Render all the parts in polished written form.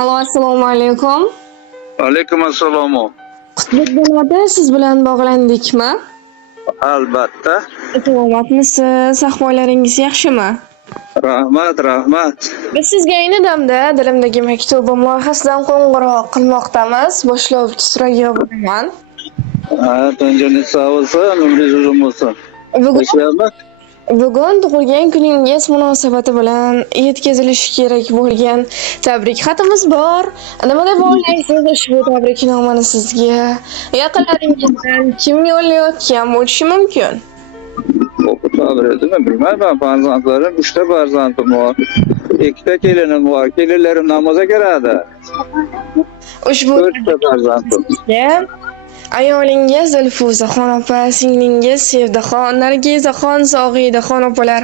Alo, assalomu alaykum. Alaykum assalom. Qutlubbek siz bilan bog'landikmi? Albatta. Salomatmisiz? Ahvollaringiz yaxshimi? Rahmat. Biz sizga ayni damda dilimdagi maktubim loyihasidan qo'ng'iroq qilmoqdamiz. Boshlovchi Surayyo bo'laman. Ha, tanjoningiz sog' bo'lsin, umringiz uzun bo'lsin. Bugun tug'ilgan kuningiz munosabati bilan yetkazilishi kerak bo'lgan tabrik xatimiz bor. Nima deb o'ylaysiz ushbu tabriknomani sizga yaqinlaringizdan kim yo'llayotgan bo'lishi mumkin? O'qitaverdimi? Bilmayman, farzandlarim 3 ta farzandim bor. 2 ta kelinim bor. Kelinlarim namozga kiradi. Ushbu 4 ta farzandim. ayolingiz Dilfuzaxon opa, singlingiz Sevdaxon, Nargizaxon, Sog'idaxon opalar,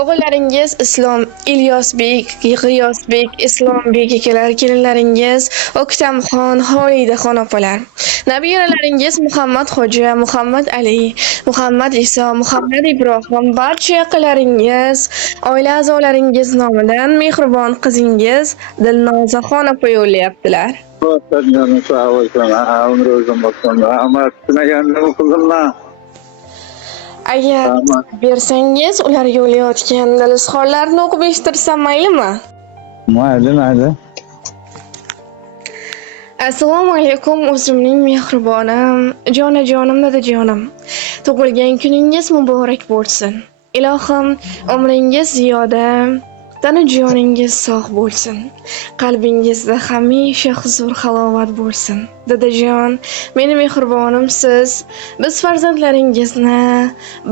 o'g'illaringiz Islom, Ilyosbek, G'iyosbek, Islombek akalar, kelinlaringiz O'ktamxon, Xolidaxon opalar, nabiralaringiz Muhammad Xo'ja, Muhammad Ali, Muhammad Iso, Muhammad Ibrohim, barcha yaqinlaringiz, oila a'zolaringiz nomidan mehribon qizingiz Dilnozaxon opa yo'llayaptilar. Tanjoningiz sog' bo'lsin, umringiz uzun bo'lsin. Rahmat, tunagandim qizimlar. Agar bersangiz, ular yo'llayotgan izhorlarni o'qib eshittirsam maylimi? Mayli. Assalomu alaykum, o'zimning mehribonim, jonajonim, dadajonim. Tug'ilgan kuningiz muborak bo'lsin. Ilohim umringiz ziyoda, tanajoningiz sog' bo'lsin. Qalbingizda hamisha huzur, halovat bo'lsin. Dadajon, meni mehribonimsiz. Biz farzandlaringizni,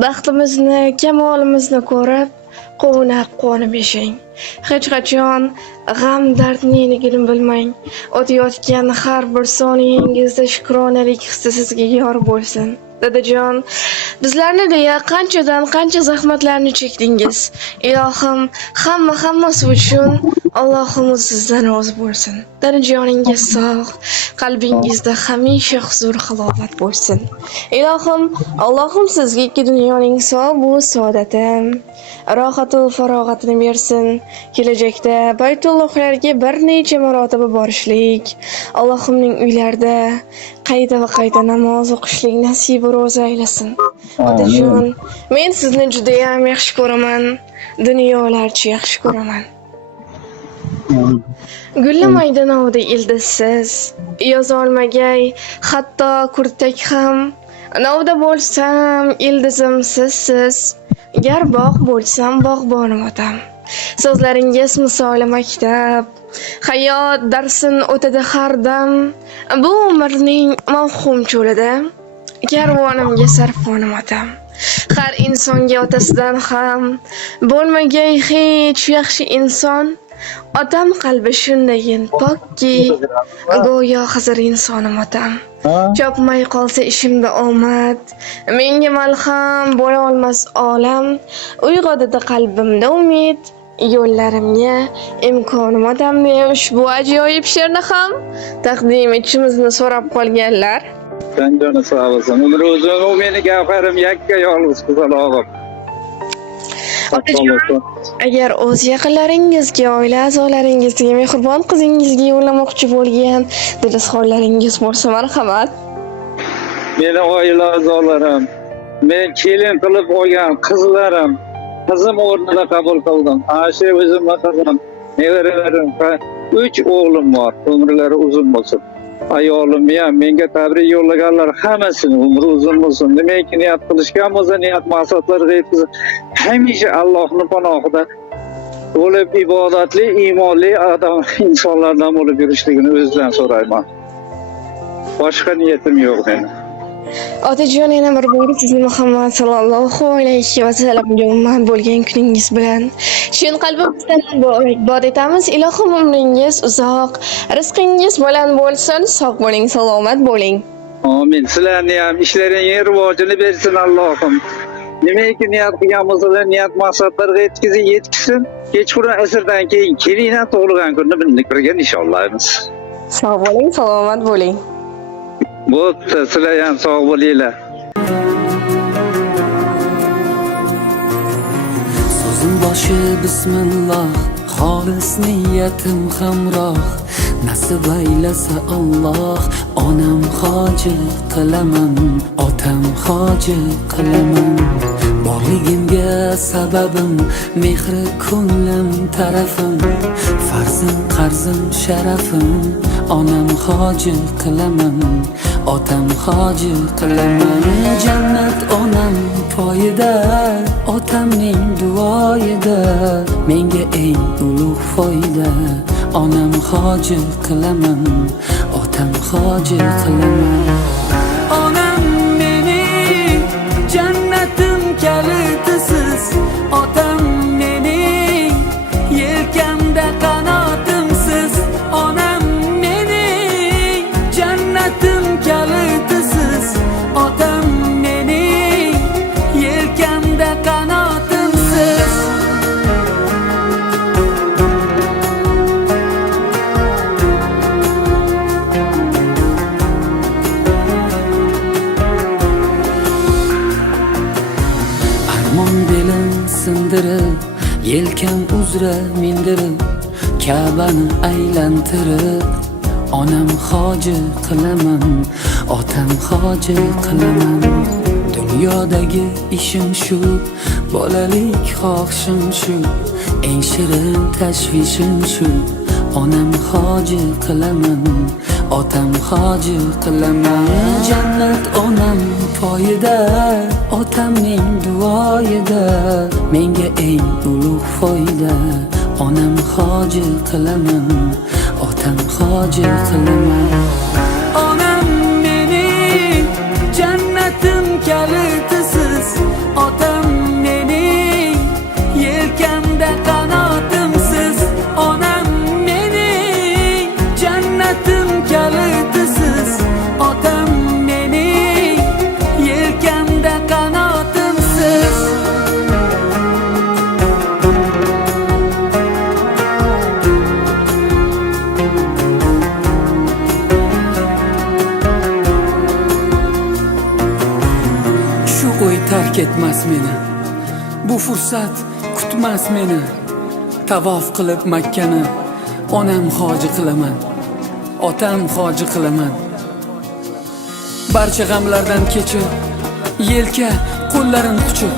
baxtimizni, kamolimizni ko'rib, quvonib yashang. Hech qachon g'am dardniligini bilmang. O'tayotgan har bir soniyangizda shukronalik hissi sizga yor bo'lsin. Dadajon, bizlarni deya qancha zahmatlarni chekdingiz. Ilohim hammasi uchun Allohim sizdan rozi bo'lsin. Tanajoningiz sog', qalbingizda hamisha huzur, halovat bo'lsin. Allohim sizga ikki dunyoning sog'-bu saodati, rohatu farog'atini bersin. Kelajakda Baytullohlarga bir necha marotaba borishlik, Allohimning uylarida qayta namoz o'qishlik nasib va ro'za aylasin. Otajon, men sizni juda ham yaxshi ko'raman, dunyolarcha yaxshi ko'raman. Gullamaydi novda ildizsiz, yozolmagay hatto kurtak ham. Novda bo'lsam ildizim sizsiz, gar bog' bo'lsam bog'bonim otam. So'zlaringiz misoli maktab, hayot darsin o'tadi har dam. Bu umrning mavhum cho'lida karvonimga sarfonim otam. Har insonga otasidan ham bo'lmagay hech yaxshi inson. Otam qalbi shundayin pokki, go'yo Xizr insonim otam. Chopmay qolsa ishimda omad, menga malham bo'la olmas olam. Uyg'otdi qalbimda umid, yo'llarimga imkonim otam deya ushbu ajoyib she'rni ham taqdim etishimizni so'rab qolganlar. Tanjoningiz sog' bo'lsin. Umringiz uzun, u meni gavharim yakka yolg'iz qizalog'im. Agar o'z yaqinlaringizga, oila a'zolaringizga, mehribon qizingizga yo'llamoqchi bo'lgan dilizxonlaringiz bo'lsa, marhamat. Meni oila a'zolarim, men kelin qilib olgan qizlarim, qizim o'rnida qabul qildim. Shu o'zimning qizim, nevaralarim, 3 o'g'lim bor. Umrlari uzun bo'lsin. Ayolim ham menga tabrik yo'llaganlar hammasining umri uzun bo'lsin. Demak, niyat qilishgan bo'lsa, niyat maqsadlarga yetkazib, hamisha Allohning panohida bo'lib ibodatli, iymonli odam insonlardan bo'lib yurishligini o'zidan so'rayman. Boshqa niyatim yo'q meni. Otajon, yana bir bor sizni Muhammad sallallohu alayhi va sallamga ummat bo'lgan kuningiz bilan chin qalbimizdan muborakbod etamiz. Ilohim umringiz uzoq, rizqingiz baland bo'lsin, sog' bo'ling, salomat bo'ling. Amin. Sizlarning ham ishlaringizga rivojini bersin Allohim. Nimaiki niyat qilgan bo'lsalar, niyat maqsadlarga yetkazsin. Kechqurun asrdan keyin kelinglar, tug'ilgan kunni birga nishonlaymiz. Sog' bo'ling, salomat bo'ling. Bo'pti, sizlar ham sog' bo'linglar. So'zim boshi bismillah, xolis niyatim hamroh. Nasib aylasa Alloh, onam hoji qilaman, otam hoji qilaman. Borligimga sababim mehri ko'nglim tarafim, farzim qarzim sharafim. Onam hoji qilaman, otam hoji qilaman. Jannat onam poyida, otamning duoyida. Menga eng ulug' foyda. Onam hoji qilaman, otam hoji qilaman. Onam mening jannatim kalitisiz, otam mening yelkamda qanotimsiz. Onam mening jannatim kalitisiz, otam mening yelkamda qanotimsiz. Armon belim sindirib, yelkam uzra mindirib, Ka'bani aylantirib, onam hoji qilaman, otam hoji qilaman. Dunyodagi ishim shu, bolalik xohishim shu, eng shirin tashvishim shu. Onam hoji qilaman, otam hoji qilaman. Jannat onam poyida, otamning duoyida. Menga eng ulug' foyda. Onam hoji qilaman, otam hoji qilaman. Onam mening jannatim kalitisiz, otam mening yelkamda qanotimsiz. Onam mening jannatim kalitisiz, otam mening yelkamda qanotimsiz. Shu qo'y tark etmas meni, bu fursat kutmas meni. Tavof qilib Makkani, onam hoji qilaman, otam hoji qilaman. Barcha g'amlardan kechib, yelka qo'llarim quchib,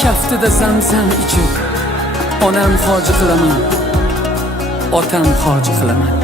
kaftida zamzam ichib, onam hoji qilaman, otam hoji qilaman.